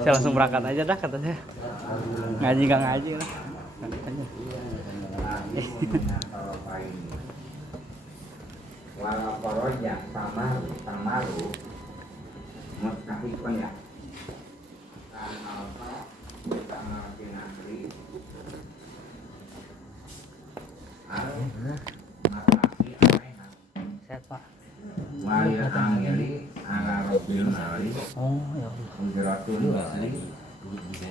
Saya langsung berangkat aja dah katanya. Ngaji gak ngaji lah. Walau korojak samaru mustahikun ya kan apa sama pinagri matasi anehan Sehat Pak. walil amili ala robil mali Oh ya Allah. ujratun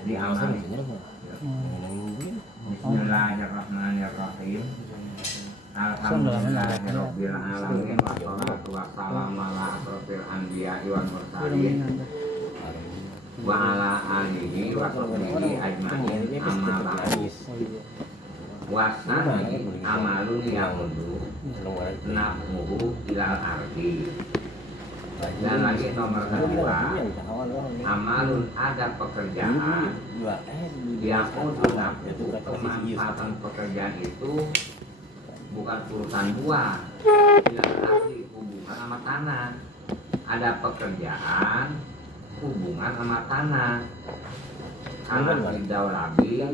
di amali Bismillahirrahmanirrahim. Alhamdulillahirabbil alamin wassalatu wassalamu ala asrofil anbiya'i wal mursalin wa ala alihi wa sahbihi ajmain amma ba'du. Wasani amalun yamudu na'muhu ilal ardi. Dan lagi nomor kedua, amalun ada pekerjaan yang untuk kemanfaatan pekerjaan itu bukan urusan buah, tidak asli hubungan sama tanah. Ada pekerjaan hubungan sama tanah. Anak tidak rabi,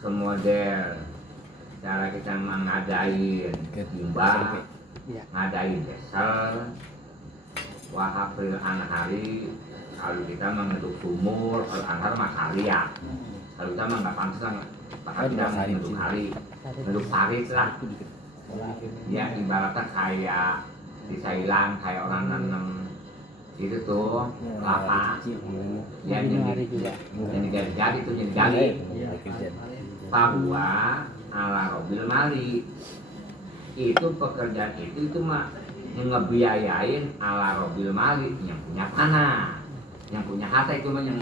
semodel cara kita mengadain limbah, ngadain desel, wahafil anhari. Kalau kita mengeduk sumur, kalau anhar mas ya. Kalau kita nggak pantas lah, bahkan kita mengeduk hari, mengeduk parit lah. Ya ibaratnya kayak di Thailand, kayak orang nanam itu tuh kelapa, ya jadi tuh jadi bahwa ala robil mali itu pekerjaan itu mah ngebiayain ala robil mali yang punya tanah, yang punya harta itu mah yang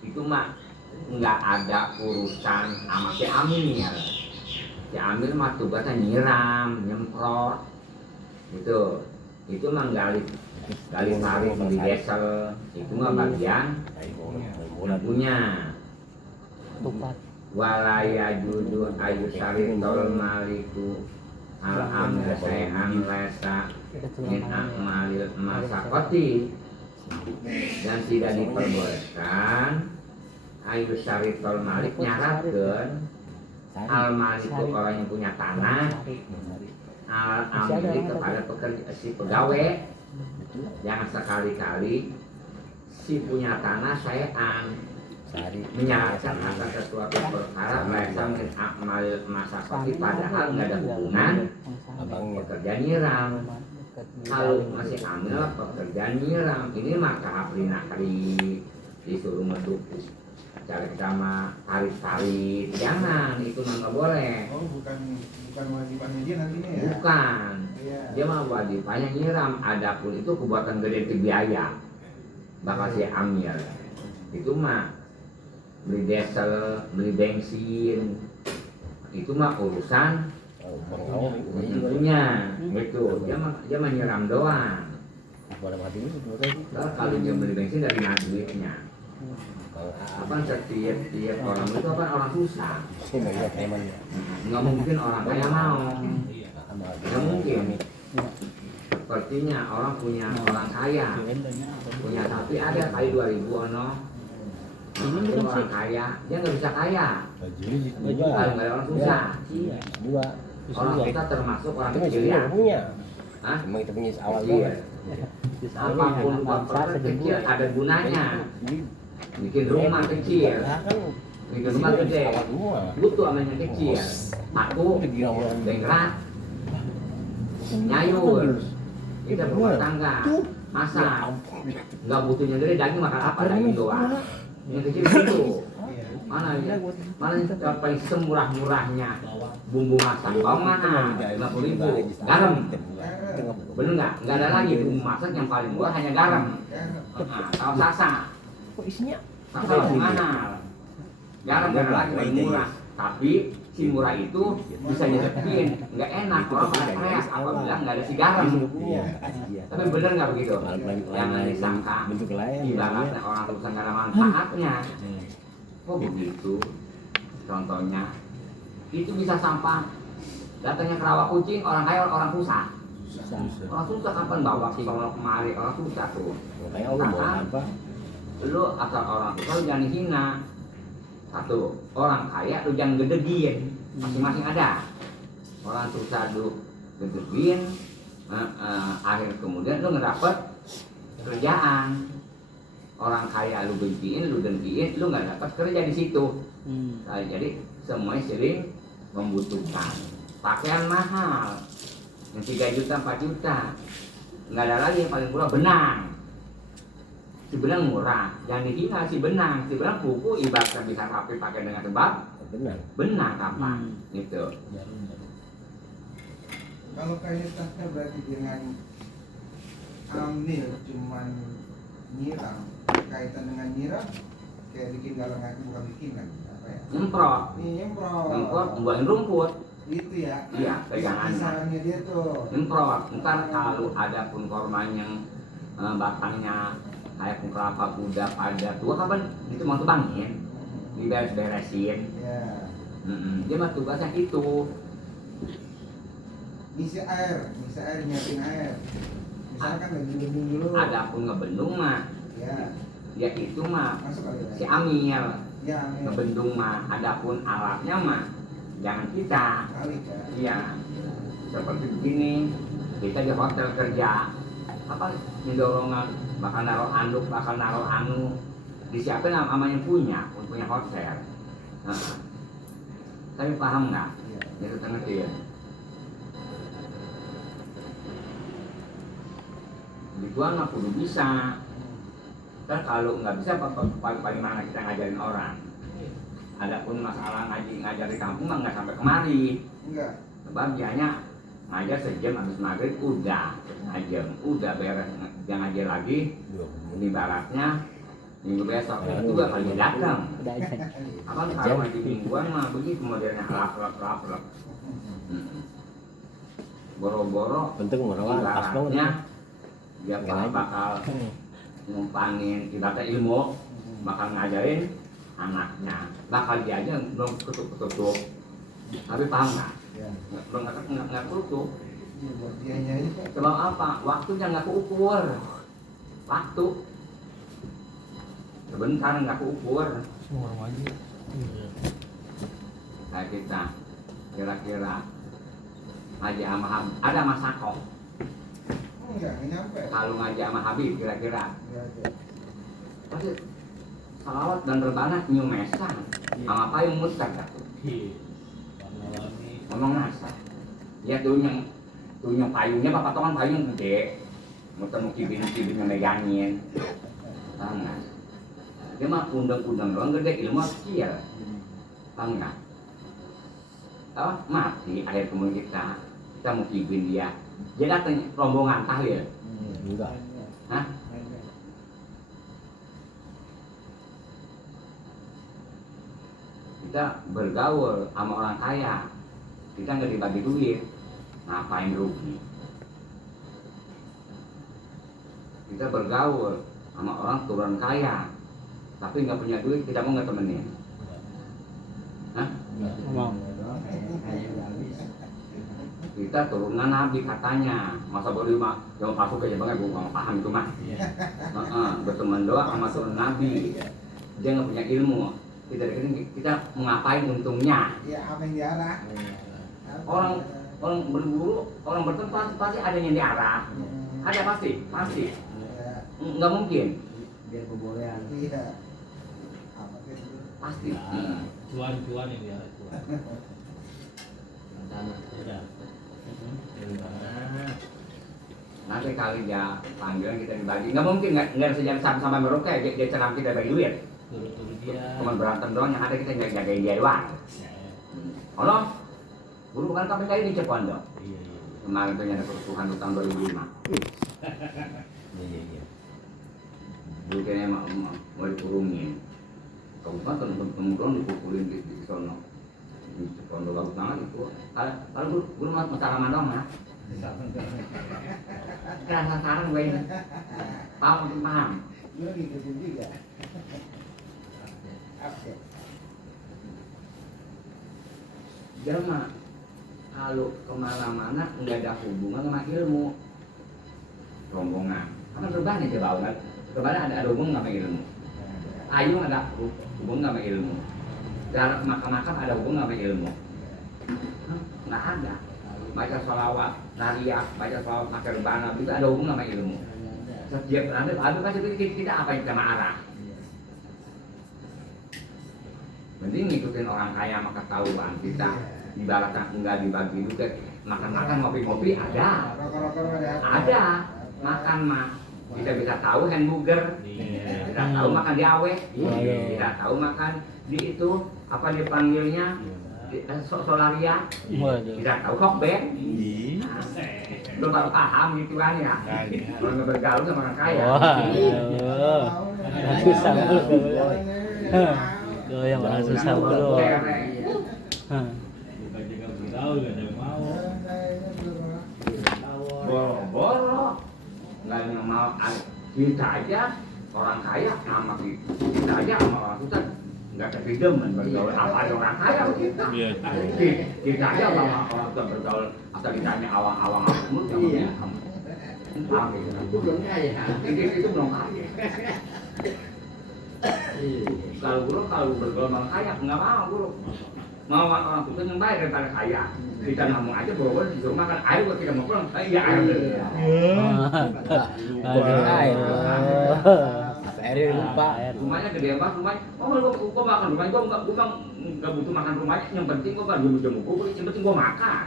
itu mah nggak ada urusan sama si Amir. Si Amir mah tugasnya nyiram, nyemprot gitu. Itu mah gali tarik di desel, itu mah bagian yang punya. Walaya judul ayu sari tol maliku al amir sayan lesa min akmalil masakoti. Dan tidak diperbolehkan ayu sari tol malik nyaratkeun al maliku orang yang punya tanah al amir kepada pekerja si pegawai. Jangan sekali-kali si punya tanah sayaan menyarankan atas sesuatu perkara mereka min akmal masa seperti padahal nggak ada hubungan pekerjaan nyiram. Kalau masih amil pekerjaan nyiram ini maka aprinakri disuruh meduk cara sama tarik-tarik, jangan, itu mah nggak boleh. Oh bukan wajibannya dia nantinya ya? Bukan, dia mah wajibannya nyiram. Adapun itu kebuatan gede ke biaya bakal si amil itu mah beli diesel, beli bensin, itu mah urusan tentunya gitu. Dia mah nyiram doang. Kalau dia beli bensin dari mana duitnya? Apa setiap orang itu apa orang susah? Nggak mungkin orang kaya mau. Nggak mungkin. Sepertinya orang punya orang kaya, punya sapi ada kali 2.000 ono. Ini orang kaya, dia nggak bisa kaya. Kalau nggak ada orang susah. Orang kita termasuk orang kecil ya. Hah? Emang kita punya awal Apapun kecil ada gunanya. Bikin rumah kecil, bikin rumah gede, butuh amanya kecil. Aku, dengrat, nyayur, kita berumah tangga, masak. Nggak butuhnya gede, daging makan apa? Daging doang. Yang kecil itu mana yang paling semurah-murahnya bumbu masak bawang mana 50.000, garam bener nggak ada lagi bumbu masak yang paling murah hanya garam. Saus sasa isinya saus mana garam nggak ada lagi paling murah, tapi si murah itu bisa nyedepin nggak enak orang pada stres apabila nggak ada si garam. Tapi bener nggak begitu? Jangan disangka ibaratnya orang terus nggak ada manfaatnya. Kok begitu? Contohnya itu bisa sampah Datangnya ke rawa kucing, orang kaya orang susah. Susah. Orang susah kapan bawa ke sono kemari, orang susah tuh. Makanya Allah mau apa? Lu asal orang susah lu jangan hina. Satu, orang kaya lu jangan gedegin. Masing-masing ada. Orang susah lu gedegin, akhir kemudian lu ngedapet kerjaan. Orang kaya lu benciin, lu dengkiin, lu nggak dapat kerja di situ. Nah, jadi semuanya sering membutuhkan. Pakaian mahal, yang 3 juta, 4 juta, nggak ada lagi yang paling murah benang. Si benang murah, jangan dihina si benang. Si benang buku ibaratnya bisa rapi pakai dengan sebab Benar. benang kapan, gitu. Kalau kaitannya berarti dengan ambil cuman nyiram, kaitan dengan nyiram kayak bikin galang aku bukan bikin kan apa ya? Nyemprot, Nyemprot. buangin rumput. Itu ya. Iya, pegangannya. Kisarannya dia tuh. Nyemprot, ntar kalau ada pun korban yang batangnya kayak pun kelapa kuda pada tua kapan itu mau tebangin, diberes-beresin. Ya. Dia mah tugasnya itu. Ngisi air, nyiapin air. Misalkan lagi bendung dulu. Ada pun ngebendung mah, Ya. dia itu mah Masuk kali ya. si Amil Ya, amin. ngebendung mah. Ada pun alatnya mah jangan kita. Kali kan. Iya, seperti begini kita di hotel kerja apa ini dorongan bakal naruh anduk, bakal naruh anu disiapin namanya punya hotel. Nah, tapi paham nggak? Iya. Itu ngerti ya. Gituan mah kudu bisa. Kan kalau nggak bisa bagaimana kita ngajarin orang? Adapun masalah ngajar di kampung mah nggak sampai kemari. Enggak. Sebab dianya ngajar sejam habis maghrib udah ngajar, udah beres, jangan ngajar lagi. Ini baratnya minggu besok itu juga kali datang. Apa kalau ngaji mingguan mah begitu modelnya lap. Boro-boro Penting merawat pas banget. ibaratnya dia bakal ngumpangin ibaratnya ilmu, bakal ngajarin anaknya, bakal diajar belum ketuk-ketuk, tapi paham nggak? Ya. Belum nggak ketuk. Iya, buat dianya ini kan. Sebab apa? Waktunya nggak keukur. Waktu sebentar nggak keukur. Kayak kita kira-kira ngaji sama Habib ada masako. Enggak nyampe. Kalau ngaji sama Habib kira-kira Enggak ada. pasti salawat dan rebana nyumesan sama payung mutar kan? Ngomong nasa. Ya tuh yang payungnya bapak tongan payung gede, muter kibin megangin. Paham nggak? Dia mah undang-undang doang gede, ilmu kecil. Paham nggak? Tahu mati akhir kemudian kita mau kibin dia. Dia datang rombongan tahlil. Enggak. Hah? Kita bergaul sama orang kaya, kita nggak dibagi duit, ngapain rugi? Kita bergaul sama orang turun kaya, tapi nggak punya duit, kita mau nggak temenin? Hah? Mau. Kita turunan Nabi katanya, masa boleh mah yang masuk aja banget, gue nggak paham itu mah. Berteman doa sama turun Nabi, dia nggak punya ilmu. Kita mau ngapain untungnya? Ya, apa yang diarah? Orang berburu, orang bertempat pasti ada yang diarah. Ada pasti. Ya. Nggak mungkin. Biar pembolehan. Iya. Apa itu? Pasti. Cuan yang dia cuan. Rencana. Ya. Nanti kali dia panggilan kita dibagi. Nggak mungkin nggak sejam sampai Merauke dia ceram kita bagi duit. Turut-turut dia. Cuma berantem doang yang ada kita jagain dia doang. Allah, guru kan kapan cari di Cepondo. Iya. Kemarin tuh nyata kerusuhan tuh tahun 2005. Iya. Dulu kayaknya mau dikurungin. Kabupaten ketemu doang dipukulin di sono. Di Cepondo bagus banget itu. Kalau guru mas masalah doang ya. Kerasa sarang gue ini. Paham. Lu ngikutin juga. Oke. Jelma kalau kemana-mana nggak ada hubungan sama ilmu, rombongan. Apa terbang aja bawah? Kemana ada hubungan sama ilmu? Ayu ada hubungan sama ilmu. Dalam makam-makam ada hubungan sama ilmu. Nggak ada. Baca sholawat, nariyah, baca sholawat makerbana itu ada hubungan sama ilmu. Setiap ada pasti kita apa yang sama arah. Mending ngikutin orang kaya maka ketahuan kita ibaratnya enggak dibagi juga makan-makan ngopi-ngopi ada. Ada makan mah kita bisa tahu hamburger, kita tahu makan di awe, kita tahu makan di itu apa dipanggilnya solaria, kita tahu kokben. Lu baru paham gitu kan ya? Kalau nggak bergaul sama orang kaya. Susah mulu. Yang orang susah mulu. Bukan juga bergaul, gak ada yang mau. Boro-boro nggak ada yang mau. Kita aja orang kaya sama kita aja sama orang susah nggak kepidemen bergaul. Apa ada orang kaya kita? Kita aja sama orang susah bergaul. Asal ditanya awang-awang kamu yang kamu. Itu belum kaya. Itu belum kaya. Kalau bergaul sama kaya nggak mau bro. Mau orang susah yang baik daripada kaya. Kita ngomong aja bro, disuruh makan air buat kita mau pulang. Iya air deh. Air lupa. Rumahnya gede banget rumahnya. Gua makan rumahnya, gua nggak butuh makan rumahnya. Yang penting gua baru jamu gua, yang penting gua makan.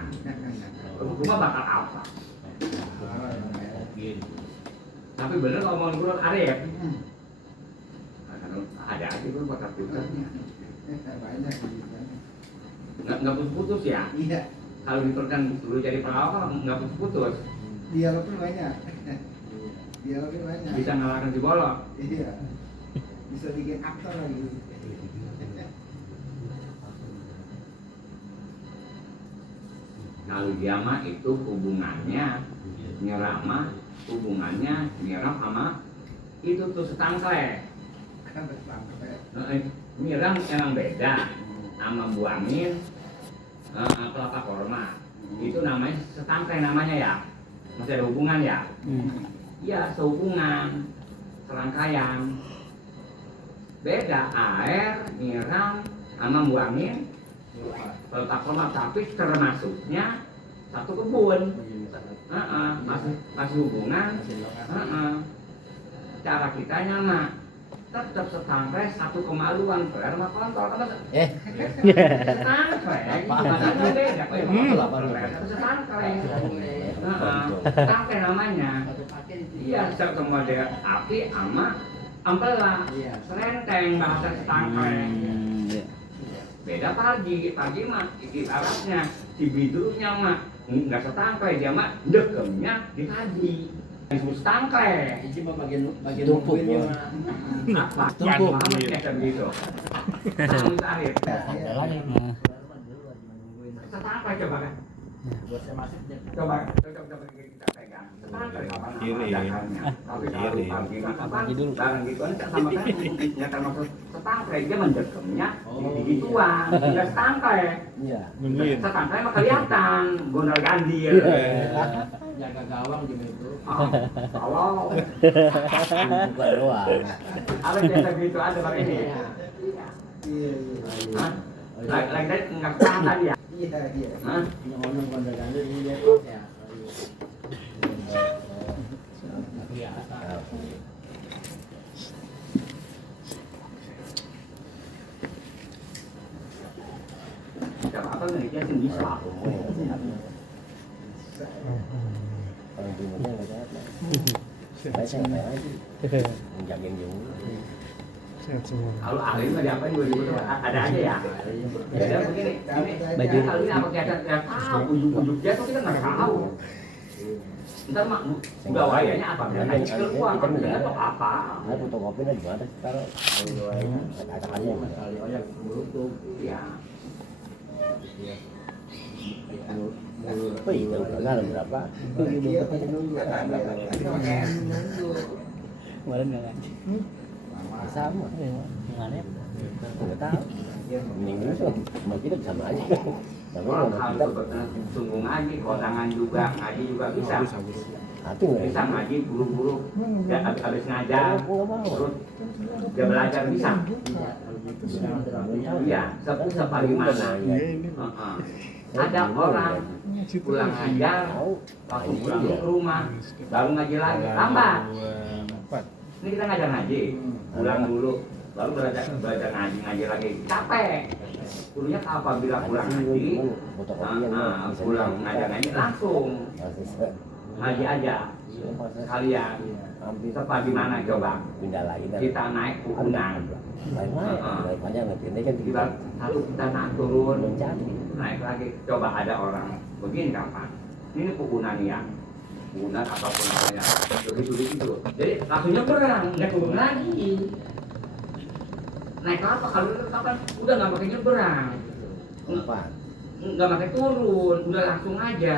Rumah bakal apa? Tapi bener ngomongin gua Arif. Ada aja gua bakal putusnya. Nggak putus-putus ya? Iya. Kalau diteruskan dulu jadi pelawak nggak putus-putus. Dialognya banyak. Dialognya banyak. Bisa ngalahkan si bolok. Iya. Bisa bikin aktor lagi. Kalau dia mah itu hubungannya nyerah mah hubungannya nyerah sama itu tuh setangkle. Kan bertangkap. Nyerah emang beda sama buangin kelapa korma. Itu namanya setangkle namanya ya. Masih ada hubungan ya? Iya, sehubungan serangkaian. Beda air, nyiram, sama buangin kelapa korma, tapi termasuknya satu kebun. Masih hubungan. Cara kita nyama tetap setangkle satu kemaluan peler sama kontol kan setangkle gimana beda setangkle setangkle namanya iya semua dia api sama ampela serenteng bahasa setangkle beda pagi mah ibaratnya si bidunya mah nggak setangkle dia mah dekemnya di pagi disebut setangkle Ini mah bagian Tumpuk, nungguin Bro. mah. apa? Tumpuk. Kayak begitu. Tahun terakhir. Ada lagi. Setangkle coba kan? Buat saya masuk deh. Coba kita pegang. Setangkle kapan? Kiri. Tapi kalau Kiri. pagi makan Pagi dulu. barang gituan sama kan? Ya termasuk setangkle dia mendekemnya di gituan. Tidak setangkle. Iya. Nungguin. Setangkle mah kelihatan. Gondol gandil. Jaga gawang juga itu. Tolong. Bukan doang. Ada biasa gitu ada bang ini. Iya, iya. Hah? Lagi tadi nggak tahan tadi ya? Iya, iya. Hah? Ini orang kondakan ini dia kok ya. Biasa. Gak apa-apa nih, dia sih bisa. Kalau jumlahnya nggak sehat. Saya ngapain lagi? Menjamin jumlah. Kalau ahli mah diapain juga gitu ada aja ya. Ya begini, Baju. kalau ini apa kita tahu ujung-ujung dia tuh kita nggak tahu. Ntar mah gawaiannya apa? Biar keluar, kan atau apa? Nah, fotokopinya di mana sekarang? Katakannya Kali oyak melutuk. Ya. Apa itu? Kenal berapa? Iya, pada nunggu. Kemarin nggak kan? Sama. Gimana ya? Nggak tahu. Mending itu sama kita sama aja. Tapi Kalau memang kalau kita sebetulnya sungguh ngaji, kondangan juga, ngaji juga bisa. hati nggak Bisa ngaji, buru-buru, ya, habis ngajar, nggak mau. terus dia belajar bisa. Iya, sebagaimana. Heeh. Ada orang pulang ngajar, langsung pulang ke rumah, baru ngaji lagi, lambat. Ini kita ngajar ngaji, pulang dulu, baru belajar ngaji lagi, capek. Gurunya apabila pulang ngaji, pulang ngajar ngaji langsung ngaji aja kalian. Sebagaimana coba Pindah lagi kan. kita naik ukunan, Lain banyak nanti ini kan kita lalu kita naik turun, mencari. naik lagi. Coba ada orang begini kapan? Ini pukunan ya, pukunan apapun ya, begitu. Jadi langsung nyebrang, nggak turun lagi. Naik apa kalau itu kapan? Udah nggak pakai nyebrang, Apa? nggak pakai turun, udah langsung aja.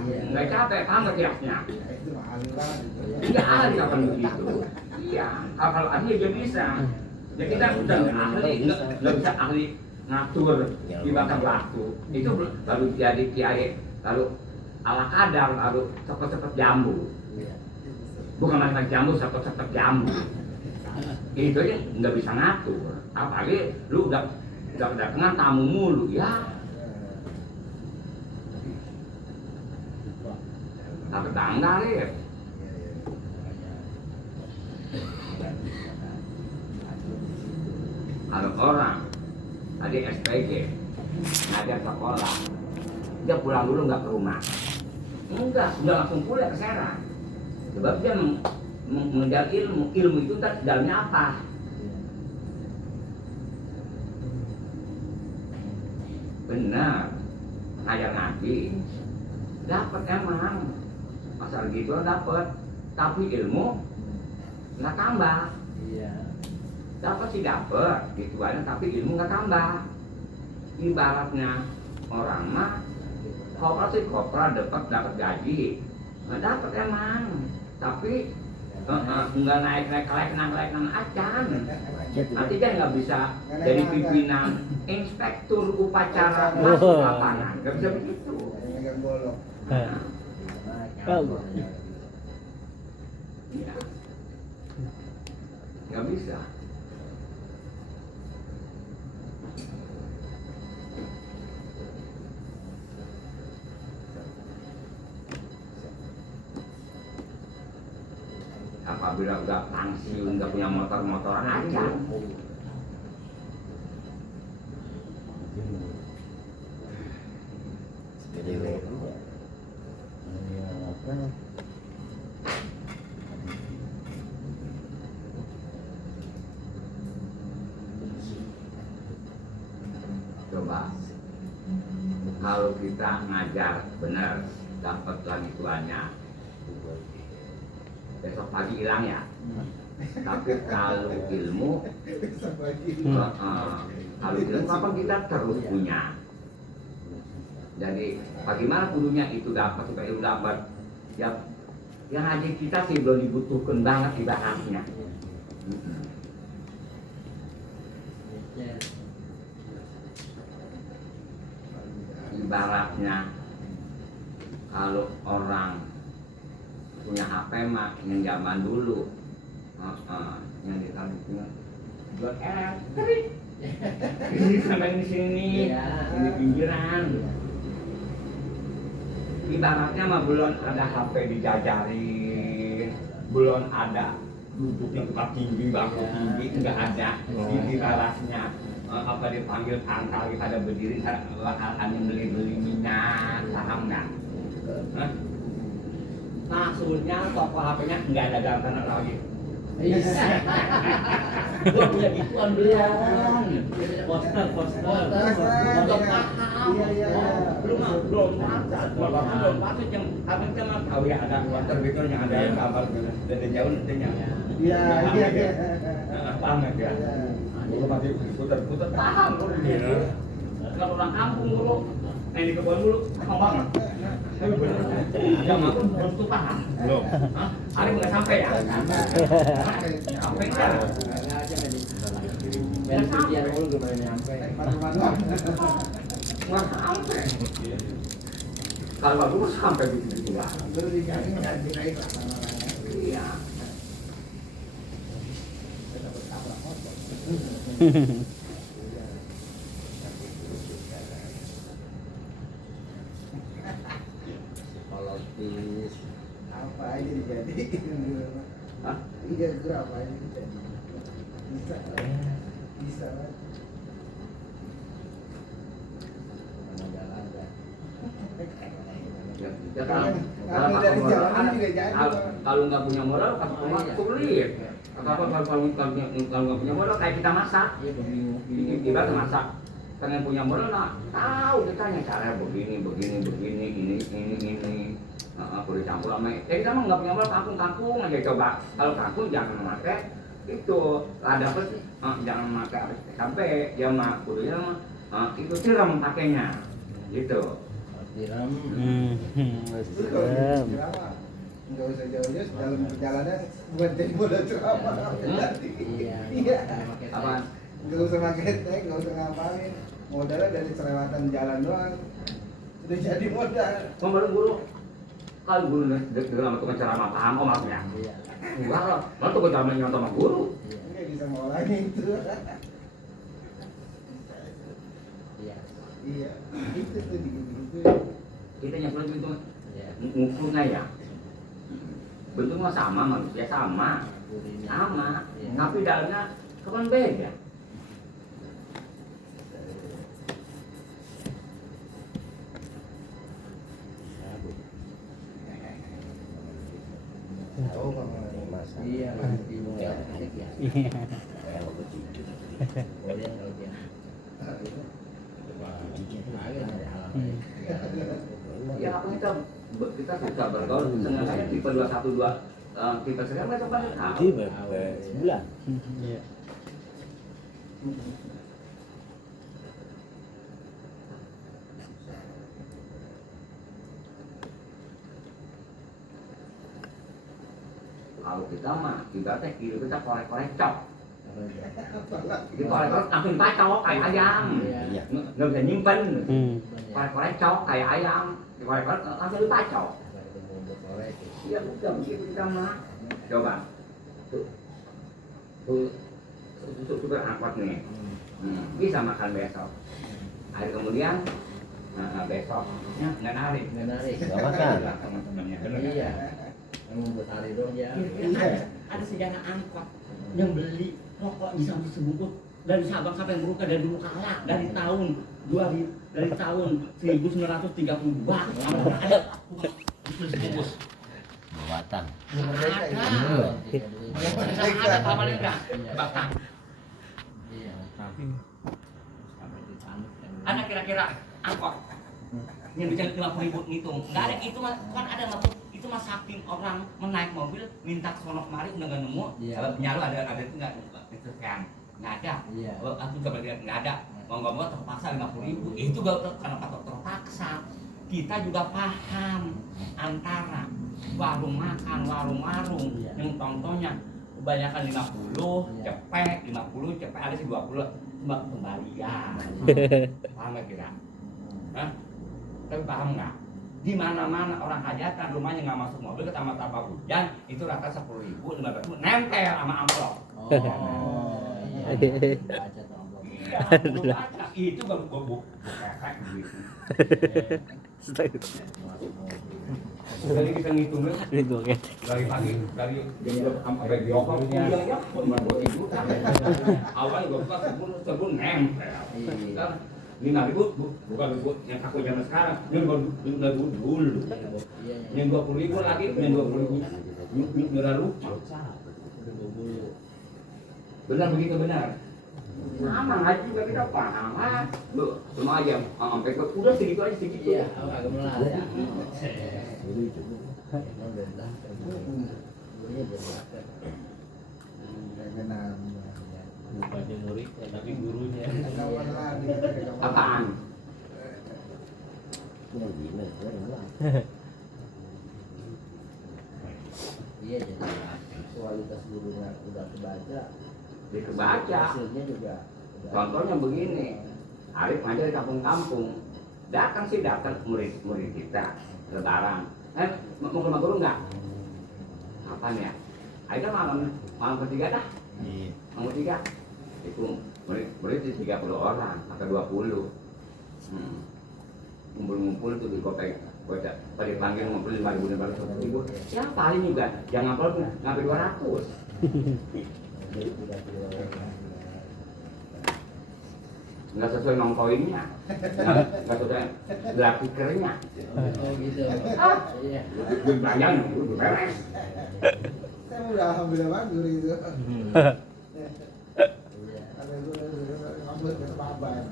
Nggak capek, paham nggak kiasnya? Itu aliran gitu ya. Tidak ahli kapan begitu. Iya, kalau ahli aja bisa. Ya kita udah nggak ahli, nggak bisa ahli ngatur di batang waktu. Itu lalu jadi kiai, lalu ala kadar, lalu cepet-cepet jambu. Bukan masalah jambu, cepet-cepet jambu. Itu aja nggak bisa ngatur. Apalagi lu udah kedatangan tamu mulu ya. Tapi tanggal ya. Kalau orang tadi SPG ngajar sekolah, dia pulang dulu nggak ke rumah. Enggak, udah langsung pulang ke Serang. Sebab dia mengejar ilmu itu dalamnya apa? Benar, ngajar ngaji, dapat emang. Masalah gitu dapat, tapi ilmu nggak tambah. Dapat sih dapat, gitu aja, tapi ilmu nggak tambah. Ibaratnya orang mah kopral dapat gaji, nggak dapat emang, tapi nggak naik acan. Nanti dia nggak bisa jadi pimpinan inspektur upacara masuk lapangan, nggak bisa begitu. Yang bolong. Ya. Nggak bisa. Apabila udah pensiun, nggak punya motoran aja. Jadi Coba kalau kita ngajar benar dapat lagi tuannya, besok pagi hilang ya. Tapi kalau ilmu kalau ilmu kapan kita terus punya. Jadi bagaimana gurunya itu dapat supaya ilmu dapat ya, yang ngaji kita sih belum dibutuhkan banget ibaratnya. Ibaratnya kalau orang punya HP mah yang zaman dulu, yang ditaruhnya buat kering, ini sampai di sini, di pinggiran. Ibaratnya mah belum ada HP dijajarin, belum ada duduk di tempat tinggi, bangku tinggi, enggak ada. Di ibaratnya apa dipanggil angkal pada berdiri hanya beli minyak, paham nggak? Maksudnya toko HP-nya nggak ada gambaran lagi. Gua punya gituan belum. Poster. Belum paham. Belum baca. Belum baca yang apa cuma tahu ya ada poster gitu yang ada gambar dari jauh nantinya. Iya. Paham nggak ya? Dulu masih putar paham dulu. Kalau orang kampung dulu, main di kebun dulu, paham banget. Tapi bener, jam aku belum tuh paham. Belum. Ada nggak sampai ya? Sampai kan? Bensin dia dulu belum nyampe. Nggak sampai. Kalau bagus sampai begitu lah. Baru dikasih ganti naik lah sama Iya. Psikologis. apa aja dijadiin. Hah? Iya, gue apa aja dijadiin. Bisa lah. Bisa lah. Ya kalau Kalau dari jalanan juga jadi. kalau nggak punya modal kan sulit. Kalau nggak punya modal kayak kita masak, Iya, bingung. kita masak. Pengen punya modal, nah tahu kita cara begini, ini. Aku dicampur sama. Kita mah nggak punya modal, kangkung aja coba. Kalau kangkung jangan pakai itu ada apa sih? Jangan pakai sampai dia mah kudunya mah itu siram pakainya, gitu. Tiram. Serem. Nggak usah jauh-jauh, dalam perjalanan buat jadi modal ceramah. Iya. Iya. Apa? Nggak usah pakai tag, nggak usah ngapain. Modalnya dari selewatan jalan doang. Udah jadi modal. Mau bareng guru. Kalau guru dalam tukang ceramah paham maksudnya. Iya. Enggak lah, malah tukang ceramah nyontoh sama guru. Nggak bisa ngolahnya itu. Iya. Iya. Itu tuh gitu-gitu. Kita nyamperin bentuk Iya. ngukurnya ya. Bentuknya sama, manusia sama, Iya. tapi dalamnya kapan beda. Oh, kalau Masak. Iya, bingung ya. Iya. Kalau begitu. Boleh kalau dia. Agak ada hal. Hmm. Ya apa kita suka bergaul sengaja tipe 212 tipe sekarang mereka pada Jadi tahu. sebulan. Iya. Kalau kita mah ibaratnya kiri kita korek-korek cok. apalagi. Jadi korek-korek langsung bacok kayak ayam. Iya. Nggak bisa nyimpen. Hmm. Korek-korek cok kayak ayam. Korek-korek langsung dibacok. Iya udah begitu kita mah. Coba. Tuh super angkot nih. Bisa makan besok. Hari kemudian besoknya nggak narik. Nggak narik. Nggak makan. Teman-temannya bener kan? Iya. Kamu buat hari dong ya. Ada sejarah angkot yang beli rokok bisa sebungkus dari Sabang sampai Merauke dari dulu kala dari tahun 1932 sebungkus Buatan. ada kapan enggak batang Iya. ada kira-kira angkot yang bisa 50.000 ngitung nggak ada itu mah kan ada maksud itu mah saking orang menaik mobil minta sono kemari nggak nemu Iya. penyalu ada itu nggak itu kan nggak ada Iya. aku coba lihat nggak ada mau nggak mau terpaksa 50.000 itu gak kenapa terpaksa kita juga paham antara warung makan warung Iya. yang contohnya kebanyakan 50 Iya. cepet 50 cepet ada sih 20 cuma kembalian paham nggak kira? Hah? Tapi paham nggak? Di mana-mana orang hajatan rumahnya nggak masuk mobil ke tamat tanpa hujan itu rata 10.000 15.000 nempel sama amplop. Oh, iya. Baca tuh amplop. Iya, gua baca itu gak gua kepek gitu. Jadi kita ngitungnya Itu oke. dari pagi dari jam sampai biokok pulangnya buat ibu. Awalnya gua buka sebelum nempel. Kan 5.000 bukan ribu yang aku zaman sekarang yang 5.000 dulu Iya. yang 20.000 lagi yang 20.000 nyurah lupa benar begitu benar sama ngaji juga kita paham lu cuma aja sampai ke udah segitu aja segitu Iya, agak melar ya. Dulu itu. Emang udah belakang. Dulunya udah belakang. Kagak nambah. Bukannya murid, tapi gurunya. Kawan lagi. apaan Ini gini, orang. Iya, jadi kualitas gurunya udah kebaca. dikebaca Hasilnya juga udah. contohnya begini Arif ngajar di kampung-kampung Datang sih datang murid kita lebaran. Mau ke rumah guru nggak? Kapan ya? Ayo malam ketiga dah. Malam ketiga. Itu murid 30 orang atau 20. Ngumpul-ngumpul tuh di kopek. Pada panggil ngumpul 5.000 ya paling juga jangan ngambil 200. Nggak sesuai nongkoinnya, nggak sesuai gelar tikernya. Oh gitu. Iya. Gue bayang itu beres. Saya udah alhamdulillah bagus gitu. Iya. Ada itu ngambil ke apa? Iya.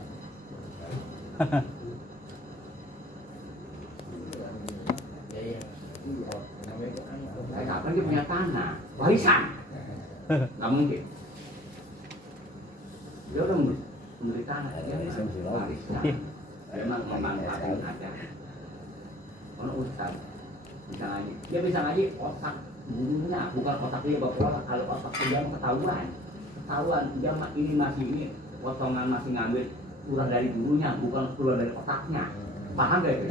Kapan dia punya tanah, warisan, nggak mungkin. Dia udah membeli tanah, dia warisan. Memang memanfaatkan aja. Orang ustaz bisa ngaji, dia bisa ngaji otak gurunya, bukan otak dia bapak. Kalau otak dia ketahuan, dia ini masih ini potongan masih ngambil keluar dari gurunya, bukan keluar dari otaknya. Paham gak itu?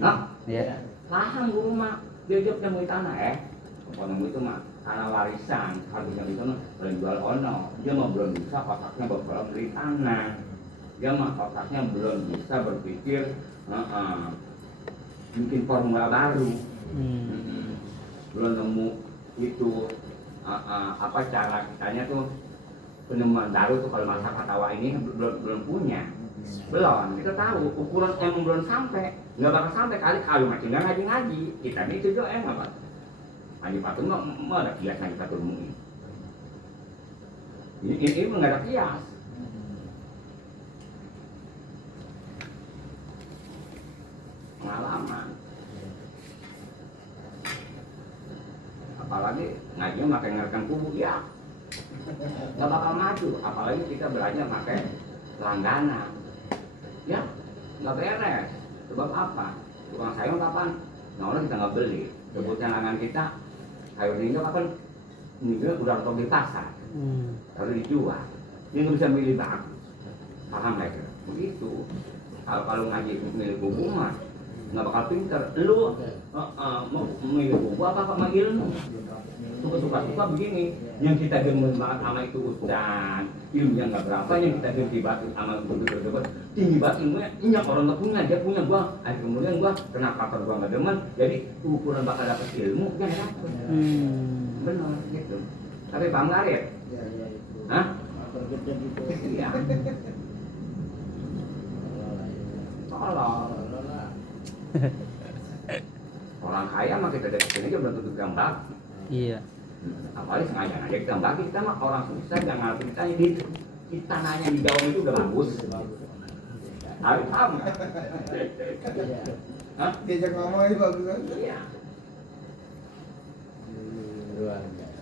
Hah? Iya. Paham guru mah dia nemu tanah pokoknya itu mah tanah warisan harusnya itu mah belum jual ono, dia mah belum bisa otaknya bakal beli tanah, dia mah otaknya belum bisa berpikir bikin formula baru, belum nemu itu apa cara kitanya tuh penemuan baru tuh kalau masak katawa ini belum punya. Belum, kita tahu ukuran emang belum sampai, nggak bakal sampai kali kalau macam nggak ngaji kita ini itu juga apa? Ngaji patung nggak ada kias ngaji patung ini. Ini nggak ada kias. Pengalaman. Apalagi ngaji pakai ngerekam kubu ya, nggak bakal maju. Apalagi kita belajar pakai langganan. Ya, nggak beres. Sebab apa? Tukang sayur kapan? Nah, kita nggak beli. Kebutuhan langganan kita, sayur ini kapan? Ini udah top di pasar. Kalau dijual, dia nggak bisa milih bagus. Paham nggak? Begitu. Kalau ngaji milih buku mah nggak bakal pinter. Lu mau milih buku apa sama ilmu? Suka-suka begini, yang kita gemes banget sama itu ustaz, ilmunya nggak berapa, yang kita gemes banget sama itu tinggi banget ilmunya, ini yang orang nggak punya, dia punya gua, kemudian gua kenapa kalau gua nggak demen, jadi ukuran bakal dapet ilmu, kan dapet, benar gitu. Tapi paham nggak ya? Iya itu. Hah? Tergede gitu. Iya. Tolong. Orang kaya mah kita dari sini aja belum tentu gambar. Iya. Apalagi sengaja aja kita bagi, kita mah orang susah jangan ngerti kita nanya di daun itu udah bagus. Harus paham nggak? Hah? Diajak ngomong aja bagus kan? Iya. Luar biasa.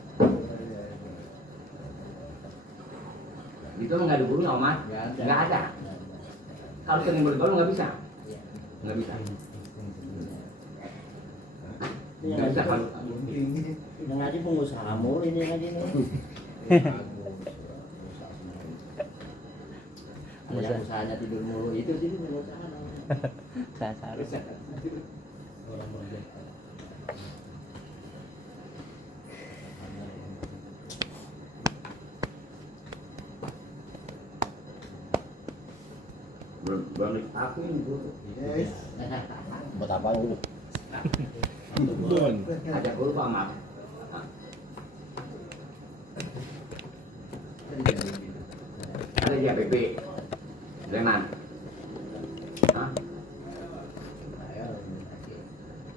Itu nggak ada gurunya Omar? Nggak ada. Kalau sering bergaul nggak bisa. Nggak bisa. Nggak bisa kalau Yang ngaji pengusaha mulu ini ngaji nih. Ada yang usahanya tidur mulu itu sih pengusaha. Saya harus. Orang merdeka. belum ditakuin guru. Yes. Buat apa lu? Ajak guru Pak Mat. Ada di APB. Leman. Hah?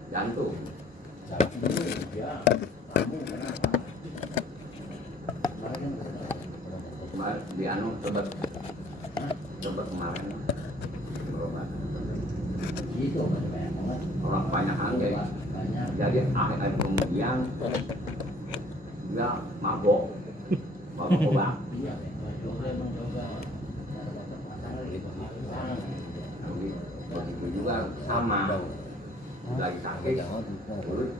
Jantung. Kemarin di anu coba kemarin berobat. Gitu banyak banget. Orang kebanyakan jadi akhir kemudian dia mabok obat. Iya, emang coba. Begitu juga sama lagi sakit terus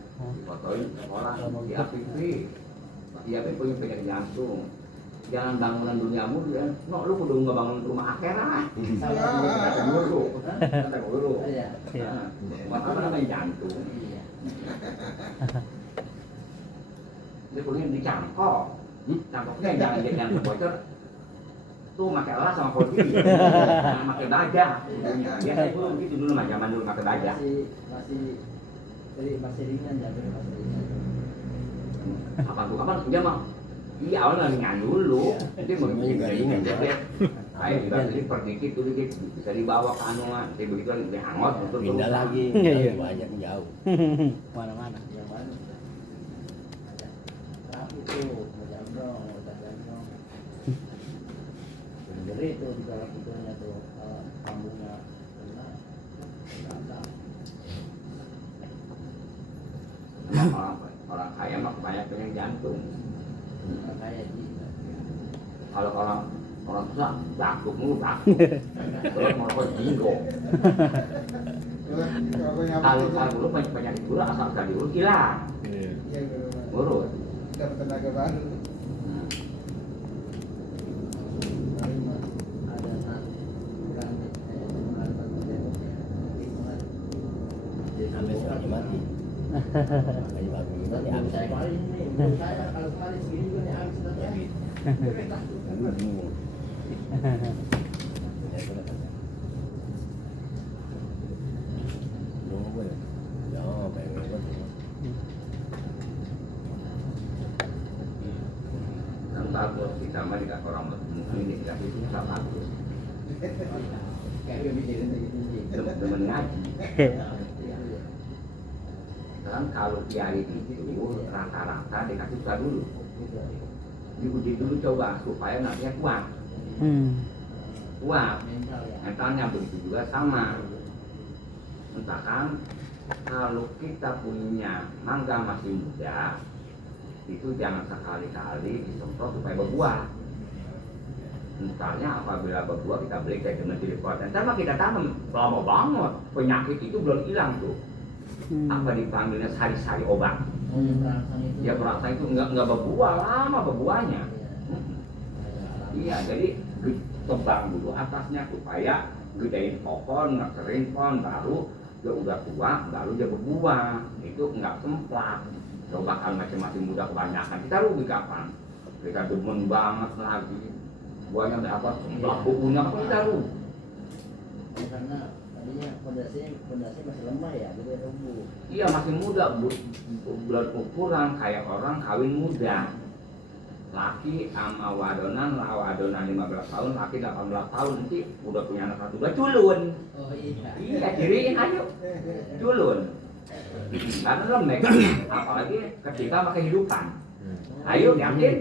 fotoin orang di APV dia punya penyakit jantung jangan bangunan duniamu ya. No, lu kudu ngebangun rumah akhirat. Kata guru. Kata guru. Iya. Apa namanya jantung. Iya. Dia kuliah dicangkok. Cangkoknya jangan bocor. Tuh pakai elas sama polisi. Pakai baja. Biasa guru begitu dulu mah zaman dulu pakai baja. Masih ringan ya, masih ringan. Kapan dia mah? Iya awalnya ringan dulu. Nanti begini. Ayo juga jadi perdikit tuh dikit bisa dibawa ke anuan. Nanti begitu lebih hangat untuk Pindah lagi. Iya. Banyak jauh. Mana-mana. Yang mana? Ada rapi tuh, mau jambrong. Ngeri tuh di dalam itunya tuh, kampungnya kena. Orang kaya mah banyak pengen jantung. Kayak gitu. Kalau orang susah batuk mulu batuk. Terus merokok jinggo. Kalau lu penyakit guru asal gak diurus hilang. Iya, benar. Urus. Dapat tenaga baru. Ada nanti berani Sampai sekali mati. Makanya baru gimana ya? saya kemarin ini, menurut saya kalau kemarin segini juga nih habis nanti. Dulu bingung. Ya, itu lah kata. Belum gue. Ya, pengen gue. Kan bagus kita mah di orang mungkin ini dikasih susah bagus. Kayak gue mikirin gitu. Temen ngaji. Kan kalau kiai itu rata-rata dikasih susah dulu. Diuji dulu coba supaya nantinya kuat. Kuat. Mental ya. Mentalnya begitu juga sama. Misalkan kalau kita punya mangga masih muda, itu jangan sekali-kali disemprot supaya berbuah. Misalnya apabila berbuah kita beli kayak dengan silikoten, sama kita tanam lama banget, penyakit itu belum hilang tuh. Apa dipanggilnya sari-sari obat? Oh, yang perangsang itu. Ya perangsang itu nggak berbuah, lama berbuahnya. Iya, jadi tebang dulu atasnya supaya gedein pohon, ngekerin pohon, baru dia udah tua, baru dia berbuah. Itu nggak sempat. Coba kalau masih muda kebanyakan, kita rugi kapan? Kita demen banget lagi. Buahnya dapat, bukunya apa kita rugi? Ya, karena tadinya pondasi masih lemah ya, jadi tumbuh. Iya masih muda, bulan ukuran kayak orang kawin muda. Laki sama wadonan 15 tahun, laki 18 tahun, nanti udah punya anak satu, udah culun. Oh iya. Iya, diriin ayo, culun. Karena lembek, apalagi ketika pakai kehidupan. Ayo, yakin?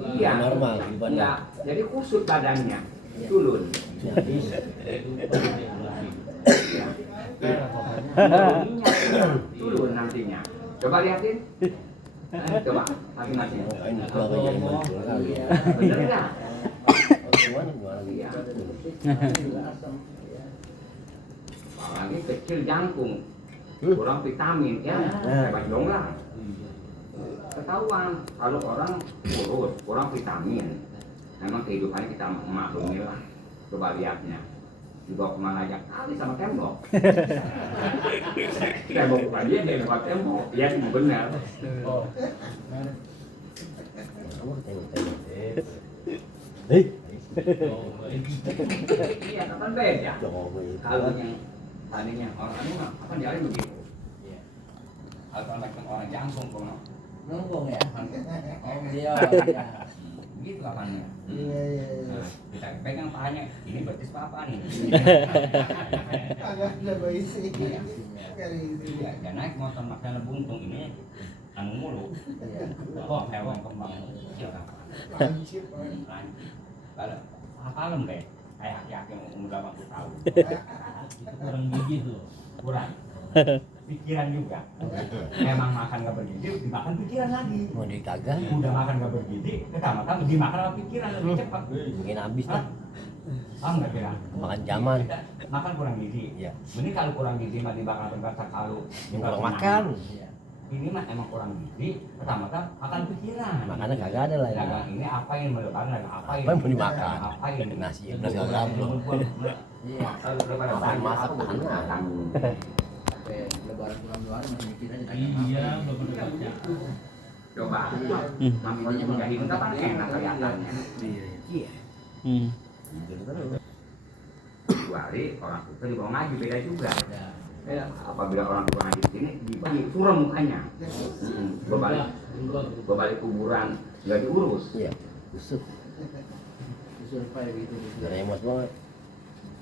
Iya, normal kehidupannya. iya, jadi kusut badannya, culun. Culun nantinya. Coba lihatin. Coba, masing-masing. Ini keluarga jadi muncul kali. Bener nggak? Gimana lagi? Iya. Juga asam. Ya. Apalagi kecil jangkung, kurang vitamin, ya hebat dong lah. Ketahuan kalau orang kurus, kurang vitamin, memang kehidupannya kita maklumi lah. Coba lihatnya, dibawa kemana aja kali sama tembok. Tembok bukan dia lewat tembok, ya benar. Kamu tengok. Iya, kan beda. Coba Kalau yang tadinya orang anu mah, apa dialih begitu? Atau macam orang jangkung kono. Nongkrong ya. Oh dia. Begitu apanya? Iya. Nah, kita pegang pahanya, ini betis apa nih? Agak ada berisi. Kali itu. Iya, dan naik motor makanya buntung ini anu mulu. Oh, hewan kembang kecil apa? Lancip. Kalau apa lembek? Kayak yakin umur 80 tahun. Kurang gigi tuh. Kurang. Pikiran juga. Memang makan gak bergizi, dimakan pikiran lagi. mau dikagak Udah makan gak bergizi, ketamakan dimakan sama pikiran lebih cepat. mungkin habis Hah? dah Paham nggak kira? makan zaman. Makan kurang gizi. Iya. Ini kalau kurang gizi mah dibakar tempat kalau Yang kurang makan. ini mah emang kurang gizi, pertama-tama makan pikiran. Makanya kagak ada lah ya. Dagang ini apa yang mau dimakan, apa yang Apa yang mau dimakan? apa yang Nasi, nasi kagak belum. Iya. Bahan masak tahan. Sampai lebaran bulan masih mikir aja dagang Iya, apa. belum ada kerja. Coba, namanya menjahit itu kan enak kelihatannya. Hmm. Kecuali orang tua dibawa ngaji beda juga. Ya. Apabila orang tua ngaji di sini dibagi suram mukanya. Berbalik kuburan nggak diurus. Iya. Busuk. Disurvey gitu. Remote banget.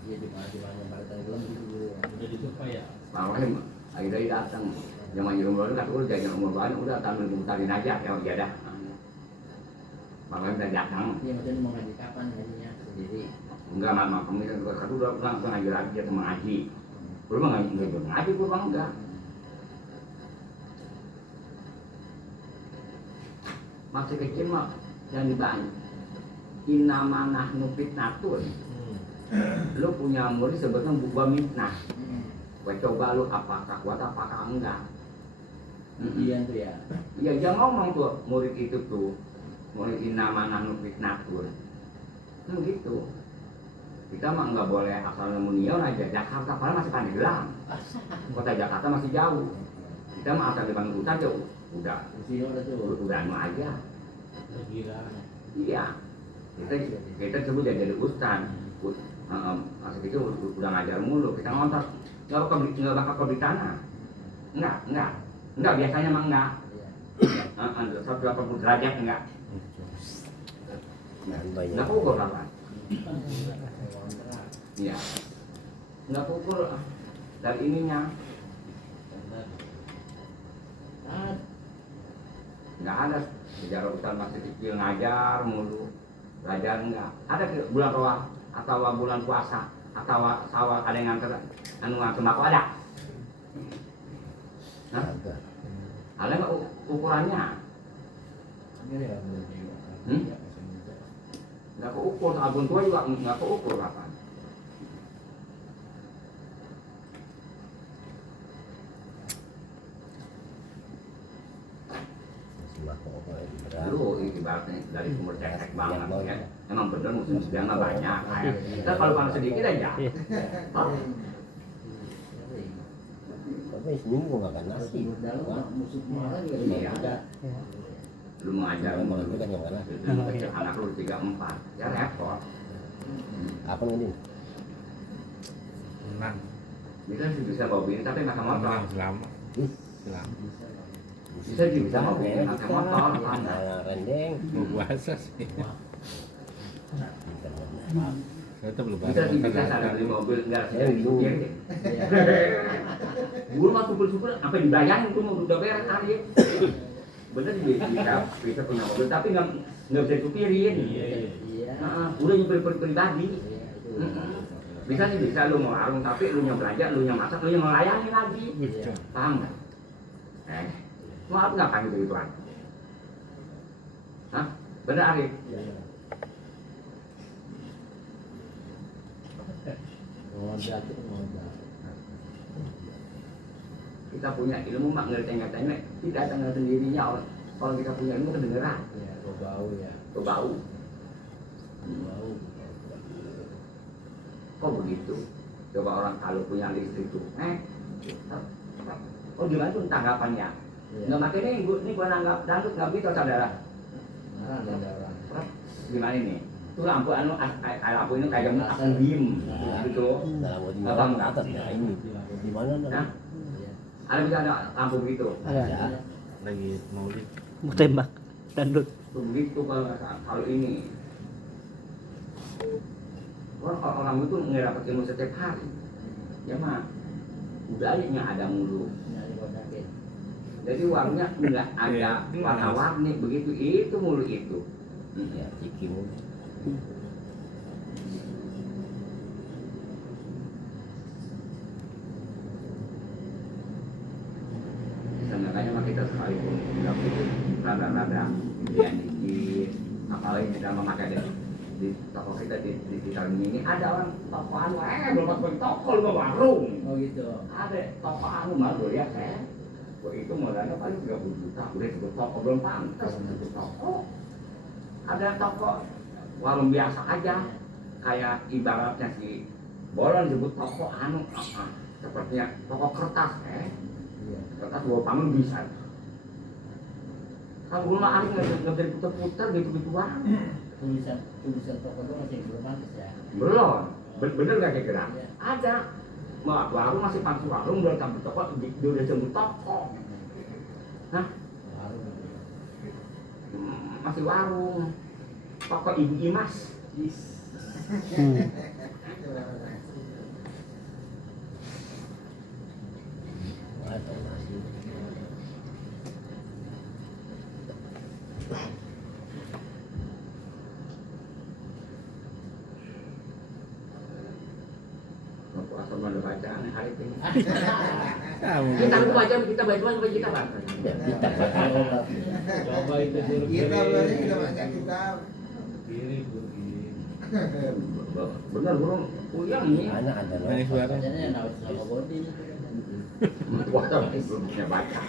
Iya di mana pada tenggelam gitu. Udah disurvey ya. Makanya lagi dari datang zaman umur kan udah jajan umur banyak udah tampil dibutarin aja ya udah dah. Makanya udah datang. Iya maksudnya mau ngaji kapan ngajinya sendiri. Enggak mama kami kan satu udah pulang ngaji lagi dia sama ngaji. Belum ngaji gue bang enggak. Masih kecil mah yang dibanyak. Inama nahnu fitnatun. Lu punya murid sebetulnya buka mitnah. Gua coba lu apakah kuat apakah enggak. Iya tuh ya. Iya jangan ngomong tuh murid itu tuh. Murid inama nahnu fitnatun. Gitu. Kita mah nggak boleh asal nemu neon aja. Jakarta padahal masih Pandeglang. Kota Jakarta masih jauh. Kita mah asal depan kota aja udah Di sini udah tuh. udah anu aja. Gila. Iya. Kita sebut jadi ustad. Masih itu udah ngajar mulu. Kita ngontor nggak bakal di tanah. Enggak biasanya mah enggak. 180 derajat enggak. Enggak pukul apa? Iya. Enggak pukul dari ininya. Enggak ada sejarah ustaz masih kecil ngajar mulu. Belajar enggak. Ada bulan roah atau bulan puasa atau sawah ada yang nganter sembako ada. Nah, ada nggak ukurannya? Nggak keukur, abun tua juga nggak keukur apa. Lu ibaratnya dari sumber cetek banget ya. Emang bener musim sedang banyak. Kita kalau panas sedikit aja. Tapi seminggu nggak makan nasi. Musuh marah juga Iya. ada. Lu mengajar Malam itu kan yang makan nasi. anak lu 3-4 ya repot. Kapan ini? Tenang. Bisa sih bisa bawa bini tapi nggak sama motor. Selamat. Bisa sih bisa bawa bini nggak sama motor. Nah, rendeng. Mau puasa sih. Saya tuh belum Bisa sih bisa ada beli mobil nggak sih supir deh. Guru mah supir sampai dibayangin tuh mau udah beres hari. Bener bisa punya mobil tapi nggak bisa supirin. Iya. Udah nyupir pribadi. Bisa sih bisa lu mau warung tapi lu yang belanja, lu yang masak, lu yang melayani lagi. Paham nggak? Maaf nggak panggil begituan? Hah? Bener Arif? Modal tuh modal. Kita punya ilmu mak ngerti-ngerti tidak dengan sendirinya kalau kita punya ilmu kedengeran. Ya, bau ya. Tuh bau. Bau. Kok begitu? Coba orang kalau punya listrik tuh, oh gimana tuh tanggapannya? Nggak pakai ini gua nanggap dangdut nggak bisa saudara. Marah ada orang. Gimana ini? Tuh lampu lampu ini kayak akan diem, gitu. Dalam mau Nggak paham tinggal nggak? atas ya ini. Di mana? Nah, ada bisa ada lampu begitu. Ada. Lagi mau di. Mau tembak dandut. Tuh begitu kalau ini. Orang itu nggak dapat ilmu setiap hari. Ya mah, budayanya ada mulu. Nyari kodakin. Jadi warnanya nggak ada warna-warni begitu itu mulu itu. Ya, ciki mulu. Makanya mah kita sekalipun nggak perlu rada-rada yang dikit, apalagi kita memakai di toko kita di ini ada orang toko anu belum masuk toko lu warung Oh gitu. ada toko anu baru ya Gua itu modalnya paling 30 juta, udah sebut toko belum pantas sebut toko. Ada toko warung biasa aja, kayak ibaratnya si Bolon disebut toko anu, sepertinya toko kertas, kertas bawa pangun bisa. Kalau rumah hari nggak bisa putar-putar gitu-gituan. Tulisan toko itu masih belum pantas ya. Belum, bener gak kira-kira? Ada. Warung masih pantas warung, belum sampai toko, dia udah sebut toko. Hah? Masih warung. Toko Ibu Imas. Puasa mana bacaan hari ini? Kita baca, kita baca, kita baca. Kita Coba itu dulu Kita baca, kita baca kita. kiri kiri. Bener burung puyang nih. anak ada loh. Ini suara. Bacanya yang nawat sama body. Puasa belum punya baca.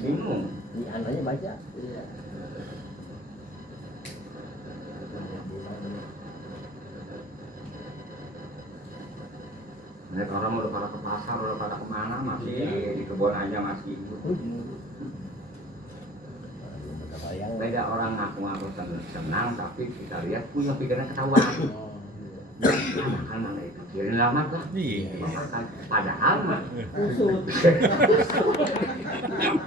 Bingung. Ini anaknya baca. Iya. Mereka orang udah pada ke pasar, udah pada kemana masih di kebun aja masih. Beda orang ngaku-ngaku senang, tapi kita lihat punya pikiran ketahuan. Kan mana itu pikirin lama lah. Padahal mah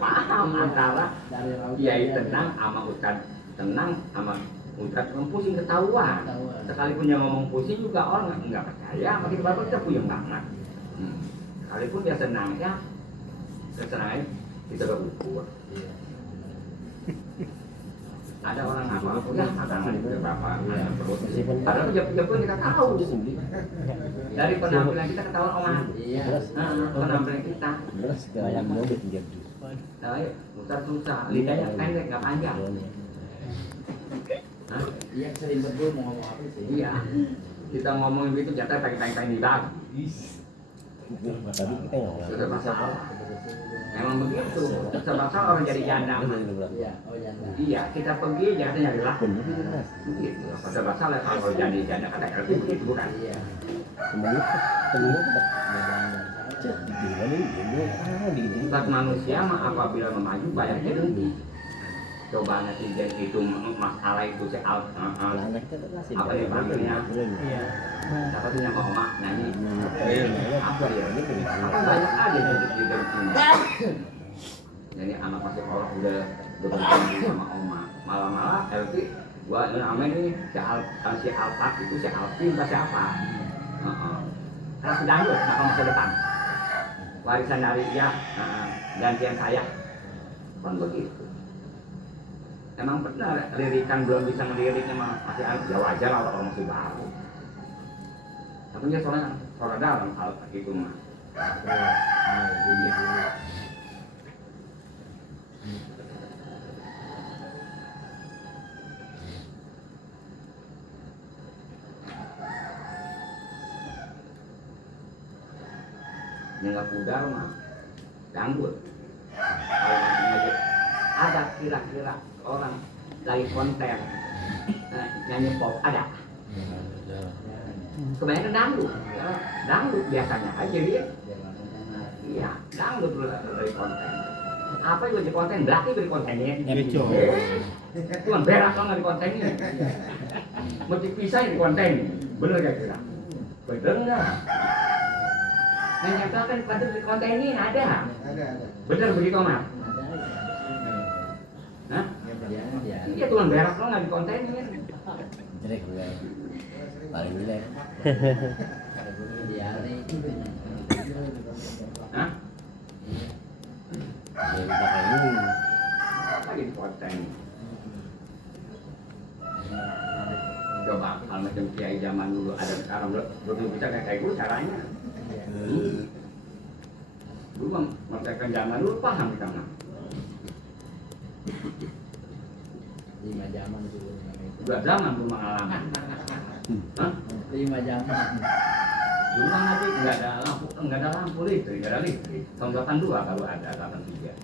paham antara Dari laut kiai tenang sama ustad tenang sama ustad pusing ketahuan. Sekalipun yang ngomong pusing juga orang nggak percaya, makin bapak kita puyeng banget. Sekalipun dia senang ya, kesenangannya kita gak ukur. Ada orang apa ya tangan itu bapak terus. Padahal pun kita tahu dari penampilan kita ketahuan omongan. Iya. Penampilan kita. Terus kayak mobil dia. Nah, ustad susah, lidahnya pendek nggak panjang. Iya, sering berdua mau ngomong apa sih? Iya, kita ngomongin gitu jatah pengen dibagi. Tadi kita ngomong. Sudah masalah. Emang begitu. Sebab orang jadi janda. Iya, oh janda. Iya, kita pergi jangan nyari laku. Benar. Begitu. Pada masalah kalau jadi janda kan ada begitu bukan? Iya. Semuanya temennya tetap Janda. Sifat manusia mah apabila memaju bayarnya rugi. Coba netizen itu masalah itu soal apa ya panggilnya? Siapa tuh yang mau emak nyanyi? Apa ya? Apa banyak ada di sini. Jadi anak masih orang udah bertemu sama oma. Malah Elvi, gua namanya nih si Alpat itu si Alvin apa siapa? Kelas dangdut, nakal masa depan. Warisan dari dia, gantian saya. Kan begitu. Emang benar, lirikan belum bisa ngeliriknya masih ya wajar lah orang masih baru. Tapi dia soalnya dalam hal itu mah. Nyenggak pudar mah dangdut. Kalau ada kira-kira orang dari konten nyanyi pop ada. Kebanyakan dangdut biasanya aja dia. Iya, dangdut dari konten. Apa yang jadi konten? Berarti dari kontennya. Cuman berak kalau nggak di kontennya. Mesti pisah di konten. Bener gak kira? Bener nggak? Yang nyatakan pada di konten ini ada. Bener begitu Mas? Hah? Iya tuh berak lo nggak di kontennya. Jelek gue. Paling jelek. Hah? Dia pakai ini. Apa di konten? Coba kalau macam kiai zaman dulu ada sekarang belum bisa kayak gue caranya. Dulu mereka zaman dulu paham kita mah. 5 zaman dulu. 2 zaman belum mengalami. Hah? 5 zaman. Cuma nanti nggak ada lampu listrik, nggak ada listrik. Tahun 82 kalau ada 83.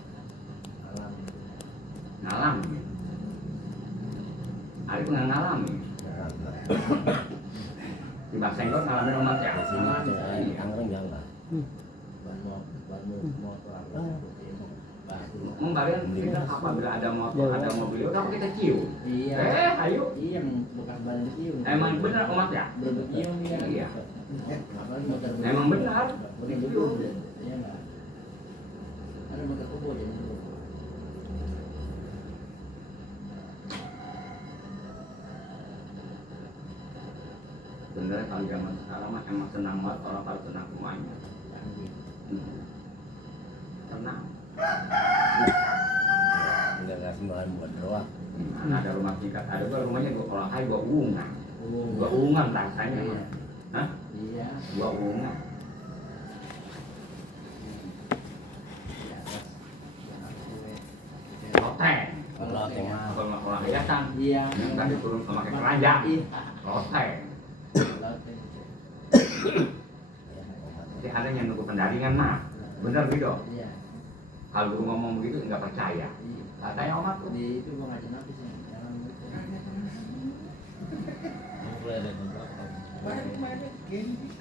Ngalami. Arif nggak ngalami. Di Basengkot ngalamin omat ya. Di sini di Tangerang jangan. Kemarin kita apabila ada motor, ada mobil, udah kita cium. Iya. Ayo. Iya, bekas ban cium. Emang benar omat ya? Berbeda cium dia. Iya. Apalagi motor Emang benar. begitu. Iya enggak? Ada motor kubu jadi. Bener kalau zaman sekarang mah emang senang banget orang kalau senang semuanya. Tenang. Enggak sembarangan buat doang. Ada rumah tingkat, ada gua rumahnya gua kalau hai gua ungan. Gua ungan rasanya. Iya. Hah? Iya. Gua ungan. Loteng. Kalau tema Kalau orang hayatan. Iya. Tadi turun sama kayak keranjang. Iya. Loteng. Jadi ada yang nunggu pendaringan mah. Bener gitu. Iya. Kalau guru ngomong begitu nggak percaya. Katanya omat tuh. Di itu pengajian apa sih? Jangan mulai dari berapa?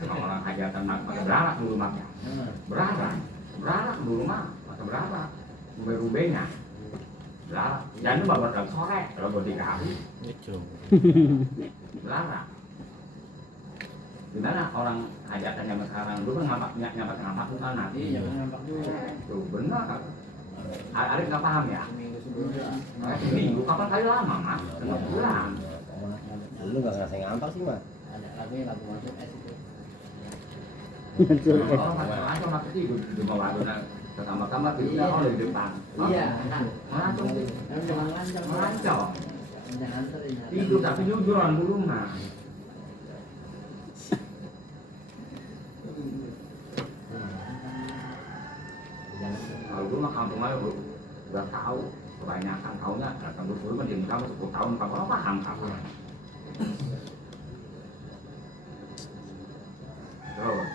Kalau orang hajatan mah berarak dulu maknya. Berarak dulu mah, masa berarak. Rube-rubenya. Berarak. Dan itu baru dalam sore, kalau buat dikasih. Itu. Berarak. Gimana orang hajatan zaman sekarang dulu kan ngapak di mana? Iya, jangan nampak juga. Tuh benar. Arif nggak paham ya? Seminggu sebelumnya. Seminggu kapan kali lama mah? Tengah bulan. Lu nggak ngerasain ngampak sih mah? Ada lagunya lagu masuk es itu. Orang macam macam tidur di bawah adonan ke kamar-kamar itu kan di depan. Iya. Melancong, Jangan lancang. melancong. Jangan anterin. Tidur tapi jujur orang dulu mah. Kalau dulu mah kampung aja udah tahu kebanyakan tahunya datang dulu kan di kamu 10 tahun kalau paham apa. Terus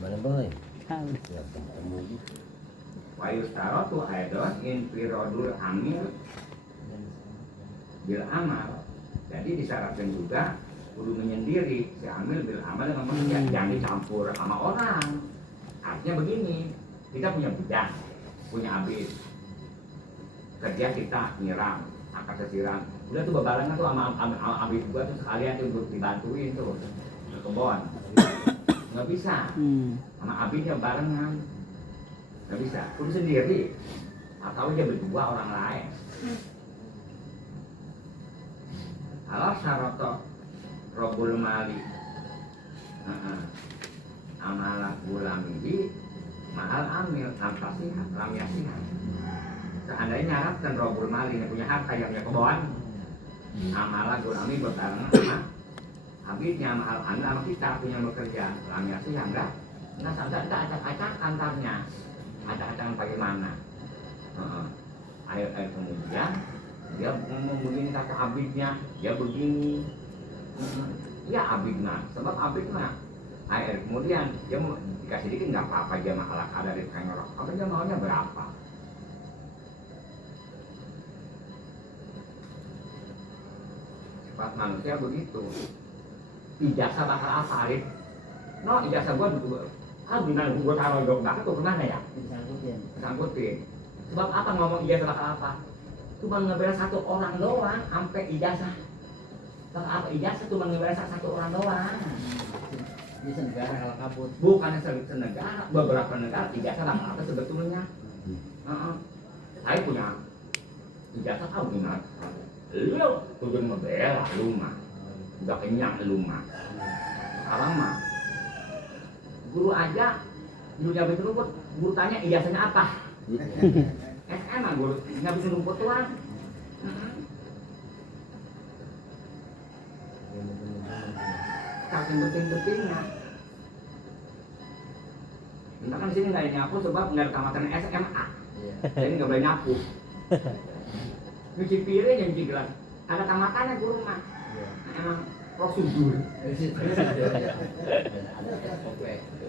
Mana boy? Tahu. Siap ketemu gitu. Wayu staratu aidon in pirodul amil bil amal. Jadi disyaratkan juga kudu menyendiri si amil bil amal dengan pekerjaan, jangan dicampur sama orang. Artinya begini, kita punya budak, punya abis, kerja kita nyiram, angkat sesiram. Udah tuh bebarengan tuh sama abis gua tuh sekalian tuh untuk dibantuin tuh ke kebon. Nggak bisa, sama abisnya barengan, nggak bisa. Kudu sendiri, atau aja berdua orang lain. Kalau syaroto robul mali amalah gulam ini mahal amil ampasihat lamyasihat. Seandainya nyaratkan robul mali yang punya harta yang punya kebon, amalah gulami berbarengan sama habisnya mahal anda sama kita punya bekerja lamyasihat enggak sampai acak-acak antarnya acak-acakan bagaimana. Air kemudian dia ngomong begini kata abidnya, dia begini. Ya abidnya, sebab abidnya air kemudian dia mau dikasih dikit nggak apa-apa, dia masalah ada di kangerok. Apa dia maunya berapa? Sifat manusia begitu. Ijazah bakal apa Arif? No ijazah gua gimana gua taruh dong nggak tuh kemana ya? Disangkutin. Sangkutin. Sebab apa ngomong ijazah bakal apa? Cuma ngebela satu orang doang sampai ijazah. Kalau apa ijazah cuma ngebela satu orang doang. Di negara kalau kabut. Bukannya senegara, beberapa negara ijazah bakal apa sebetulnya? Saya punya ijazah tahu gimana? Lu tujuan ngebela lu mah, udah kenyang lu mah. Sekarang mah guru aja dulunya bikin rumput, guru tanya ijazahnya apa? Emang guru nggak bikin rumput tuan. Saking penting-pentingnya. Misalkan di sini nggak ada nyapu sebab nggak ada tamatan SMA, jadi nggak boleh nyapu. Nyuci piring, nyuci gelas, ada tamatannya guru mah. Emang prosedur.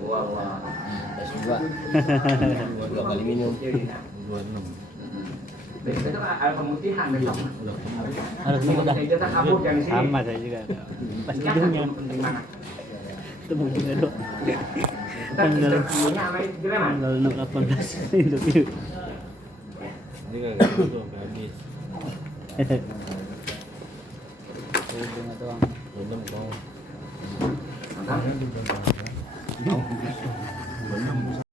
Wah. S2 2 kali minum 26 Besok itu ada pemutihan besok. Harus mudah. Kita kabur dari sini. Sama saya juga. Pas Ingat ujungnya penting mana? itu ujungnya doang. Kita interviewnya sama Jereman. Tanggal 18 interview. Ini nggak gitu sampai habis. Ujungnya doang. Belum kau